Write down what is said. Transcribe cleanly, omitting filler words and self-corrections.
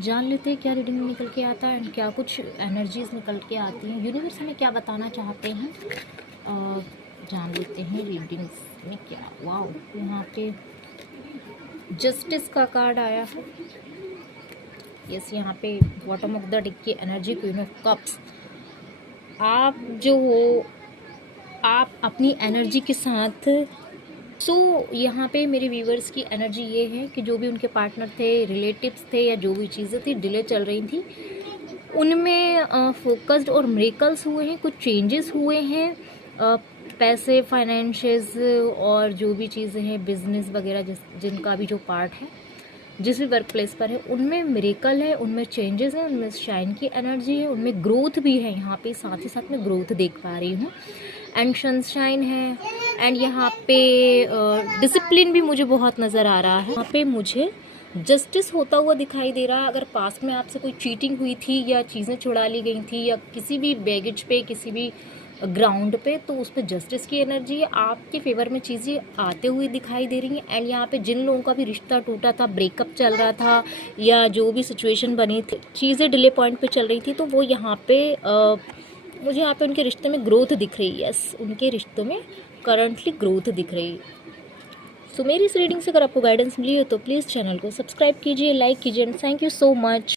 जान लेते हैं क्या रीडिंग में निकल के आता है एंड क्या कुछ एनर्जीज निकल के आती हैं, यूनिवर्स हमें क्या बताना चाहते हैं। जान लेते हैं रीडिंग्स में क्या। वाओ, यहाँ पे जस्टिस का कार्ड आया है। यस, यहाँ पे बॉटम ऑफ द डेक की एनर्जी क्वीन ऑफ कप्स। आप जो हो, आप अपनी एनर्जी के साथ यहाँ पे मेरे व्यूवर्स की एनर्जी ये है कि जो भी उनके पार्टनर थे, रिलेटिव्स थे या जो भी चीज़ें थी डिले चल रही थी, उनमें फोकस्ड और मिरेकल्स हुए हैं, कुछ चेंजेस हुए हैं। पैसे, फाइनेंशियस और जो भी चीज़ें हैं, बिजनेस वगैरह जिनका भी जो पार्ट है, जिस भी वर्क प्लेस पर है, उनमें मिरेकल है, उनमें चेंजेस हैं, उनमें शाइन की एनर्जी है, उनमें ग्रोथ भी है। यहाँ पे साथ ही साथ मैं ग्रोथ देख पा रही हूँ एंड सनशाइन है। एंड यहाँ पे डिसिप्लिन भी मुझे बहुत नज़र आ रहा है। यहाँ पे मुझे जस्टिस होता हुआ दिखाई दे रहा है। अगर पास्ट में आपसे कोई चीटिंग हुई थी या चीज़ें छुड़ा ली गई थी या किसी भी बैगेज पे, किसी भी ग्राउंड पे, तो उस पर जस्टिस की एनर्जी है। आपके फेवर में चीज़ें आते हुए दिखाई दे रही हैं। एंड यहाँ पे जिन लोगों का भी रिश्ता टूटा था, ब्रेकअप चल रहा था या जो भी सिचुएशन बनी थी, चीज़ें डिले पॉइंट पे चल रही थी, तो वो यहाँ पे मुझे यहाँ पे उनके रिश्ते में ग्रोथ दिख रही है। यस, उनके रिश्तों में करंटली ग्रोथ दिख रही है। सो मेरी इस रीडिंग से अगर आपको गाइडेंस मिली हो तो प्लीज़ चैनल को सब्सक्राइब कीजिए, लाइक कीजिए and thank you so much.